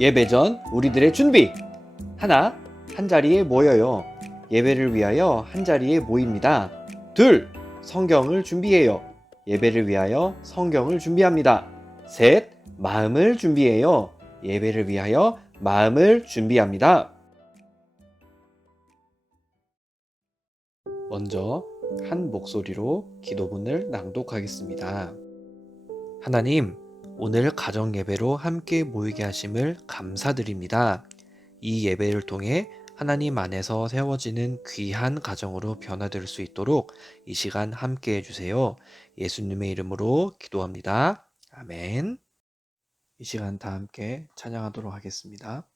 예배 전 우리들의 준비. 하나, 한 자리에 모여요. 예배를 위하여 한 자리에 모입니다. 둘, 성경을 준비해요. 예배를 위하여 성경을 준비합니다. 셋, 마음을 준비해요. 예배를 위하여 마음을 준비합니다. 먼저 한 목소리로 기도문을 낭독하겠습니다. 하나님, 오늘 가정 예배로 함께 모이게 하심을 감사드립니다. 이 예배를 통해 하나님 안에서 세워지는 귀한 가정으로 변화될 수 있도록 이 시간 함께 해주세요. 예수님의 이름으로 기도합니다. 아멘. 이 시간 다 함께 찬양하도록 하겠습니다.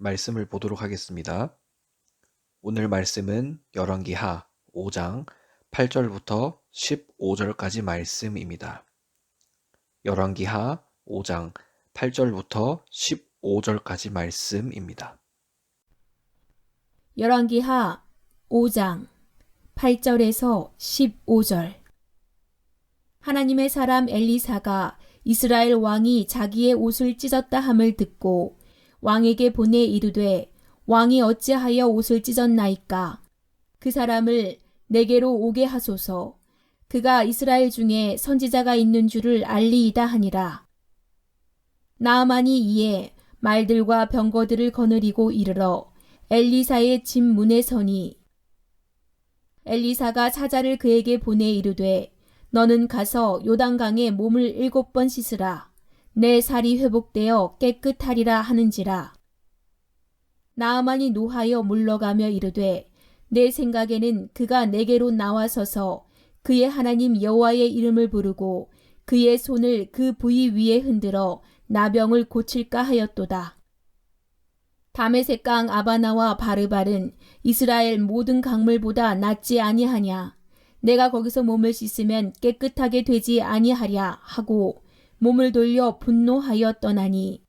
말씀을 보도록 하겠습니다. 오늘 말씀은 열왕기하 5장 8절부터 15절까지 말씀입니다. 열왕기하 5장 8절부터 15절까지 말씀입니다. 열왕기하 5장 8절에서 15절 하나님의 사람 엘리사가 이스라엘 왕이 자기의 옷을 찢었다 함을 듣고 왕에게 보내 이르되 왕이 어찌하여 옷을 찢었나이까? 그 사람을 내게로 오게 하소서. 그가 이스라엘 중에 선지자가 있는 줄을 알리이다 하니라. 나아만이 이에 말들과 병거들을 거느리고 이르러 엘리사의 집 문에 서니 엘리사가 사자를 그에게 보내 이르되 너는 가서 요단강에 몸을 일곱 번 씻으라 내 살이 회복되어 깨끗하리라 하는지라 나아만이 노하여 물러가며 이르되 내 생각에는 그가 내게로 나와서서 그의 하나님 여호와의 이름을 부르고 그의 손을 그 부위 위에 흔들어 나병을 고칠까 하였도다. 다메섹 강 아바나와 바르발은 이스라엘 모든 강물보다 낫지 아니하냐. 내가 거기서 몸을 씻으면 깨끗하게 되지 아니하랴 하고 몸을 돌려 분노하여 떠나니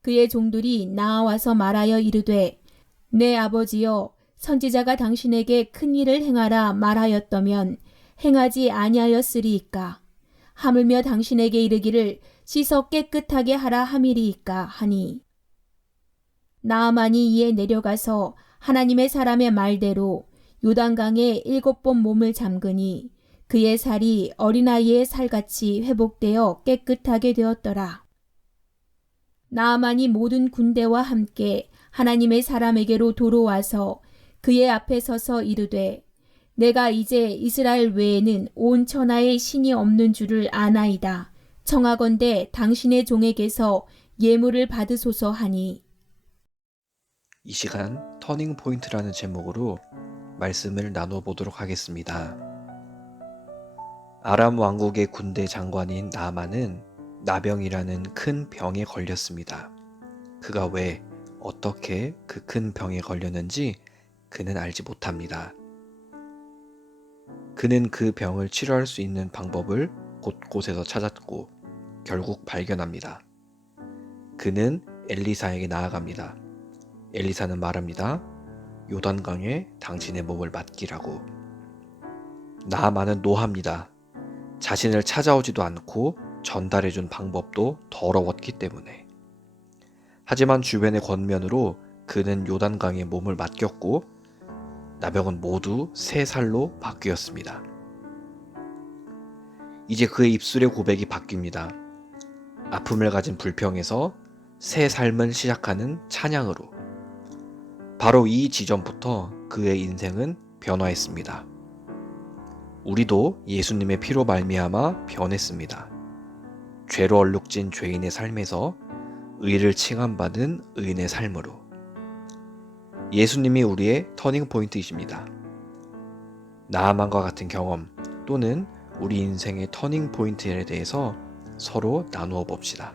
그의 종들이 나와서 말하여 이르되 내 아버지여 선지자가 당신에게 큰 일을 행하라 말하였더면 행하지 아니하였으리이까? 하물며 당신에게 이르기를 씻어 깨끗하게 하라 함이리이까 하니? 나아만이 이에 내려가서 하나님의 사람의 말대로 요단강에 일곱 번 몸을 잠그니 그의 살이 어린아이의 살같이 회복되어 깨끗하게 되었더라. 나아만이 모든 군대와 함께 하나님의 사람에게로 도로와서 그의 앞에 서서 이르되 내가 이제 이스라엘 외에는 온 천하에 신이 없는 줄을 아나이다. 청하건대 당신의 종에게서 예물을 받으소서 하니 이 시간 터닝 포인트라는 제목으로 말씀을 나눠 보도록 하겠습니다. 아람 왕국의 군대 장관인 나만은 나병이라는 큰 병에 걸렸습니다. 그가 왜 어떻게 그 큰 병에 걸렸는지 그는 알지 못합니다. 그는 그 병을 치료할 수 있는 방법을 곳곳에서 찾았고 결국 발견합니다. 그는 엘리사에게 나아갑니다. 엘리사는 말합니다. 요단강에 당신의 몸을 맡기라고. 나아만은 노합니다. 자신을 찾아오지도 않고 전달해준 방법도 더러웠기 때문에. 하지만 주변의 권면으로 그는 요단강에 몸을 맡겼고 나병은 모두 새 살로 바뀌었습니다. 이제 그의 입술의 고백이 바뀝니다. 아픔을 가진 불평에서 새 삶을 시작하는 찬양으로. 바로 이 지점부터 그의 인생은 변화했습니다. 우리도 예수님의 피로 말미암아 변했습니다. 죄로 얼룩진 죄인의 삶에서 의를 칭함받은 의인의 삶으로 예수님이 우리의 터닝 포인트이십니다. 나아만과 같은 경험 또는 우리 인생의 터닝 포인트에 대해서 서로 나누어 봅시다.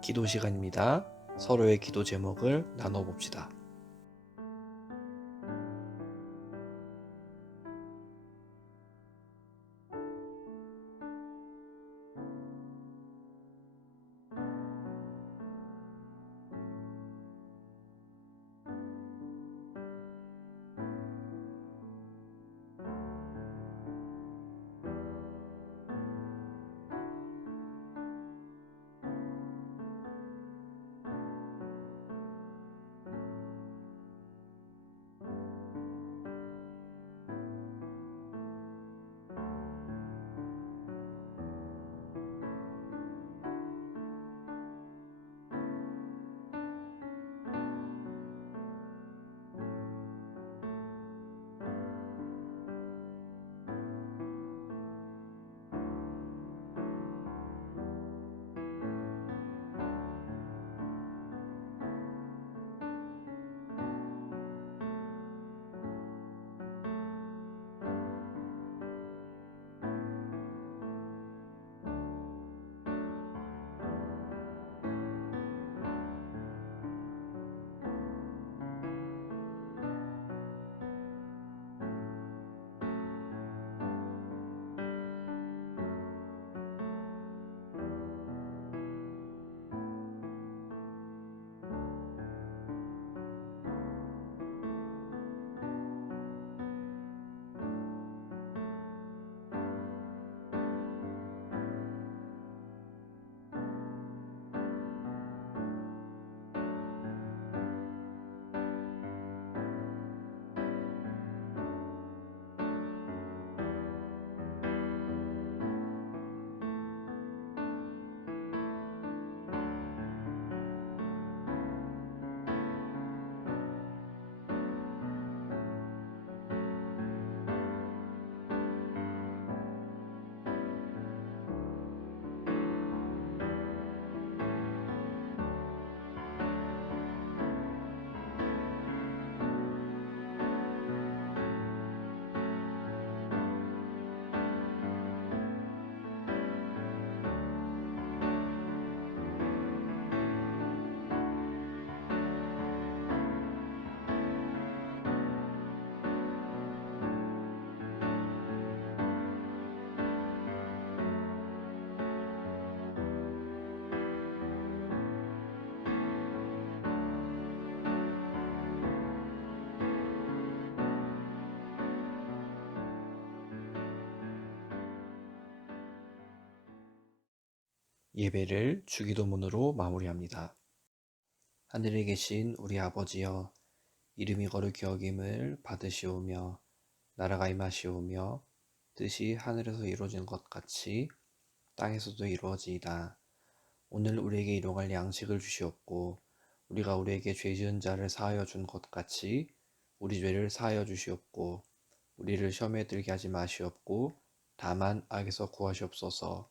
기도 시간입니다. 서로의 기도 제목을 나눠 봅시다. 예배를 주기도문으로 마무리합니다. 하늘에 계신 우리 아버지여, 이름이 거룩히 여김을 받으시오며, 나라가 임하시오며, 뜻이 하늘에서 이루어진 것 같이 땅에서도 이루어지이다. 오늘 우리에게 일용할 양식을 주시옵고, 우리가 우리에게 죄 지은 자를 사하여 준 것 같이 우리 죄를 사하여 주시옵고, 우리를 시험에 들게 하지 마시옵고, 다만 악에서 구하시옵소서.